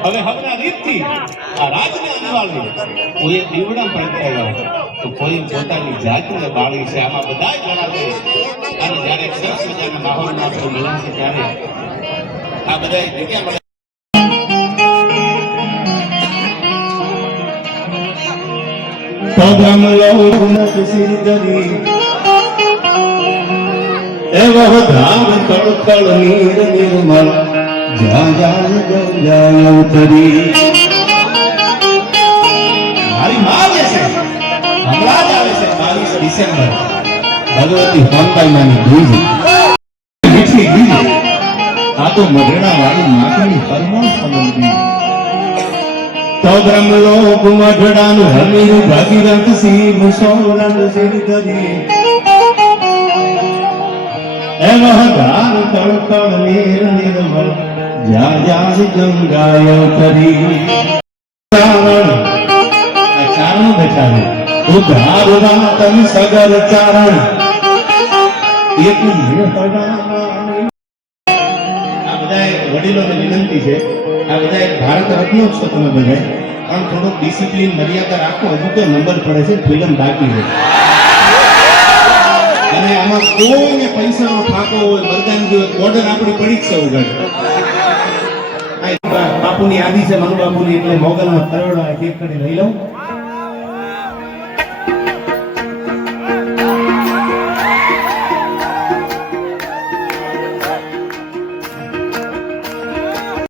હવે હમણાં રીતથી આ રાજને અનવાળી કોઈ દીવડા પ્રગટાવ્યા તો કોઈ પોતાની જાતને બાળી છે. આમાં બધા જણાવે અને જ્યારે સરસ મજાના માહોલમાં આપણું મિલન છે ત્યારે આ બધા જગ્યા મળે. પગમ લૌનક સિંદરી એવો ધામ તળતળ નીર નિર્મળ જ્યાં જાન ગંગા ઉતરી. મારી માં જે છે હમણાં જ આવે છે 22 ડિસેમ્બર ભગવતી પંપાઈમાની બીજ મીઠી બીજ આ તો મઢડા વાળી માખણી પરમાણ સંબંધી. તો બ્રહ્મલોક મઢડાનું હમીર ભાગીરથ સિંહ મુસોરન સિર કરી એવો ધામ તળતળ નીર નિર્મળ જ્યાં જ્યાં ગંગા ઉતરી. ચારણ બેઠા છે ઉધારવા તન સગર ચારણ એક આ બધા વડીલોને વિનંતી છે. આ બધા ભારત રત્નો છો તમે બધા પણ થોડુંક ડિસિપ્લિન મર્યાદા રાખો. હજુ તો નંબર પડે છે, ફિલ્મ બાકી છે અને આમાં કોઈને પૈસાનો ફાંકો હોય મરદાનગી હોય ઓર્ડર આપણી પડી જ છે ઉગાડ. બાપુની આદિ છે મનુ બાપુની એટલે મોગલમાં ફરવડા કેક કરી લઈ લઉં.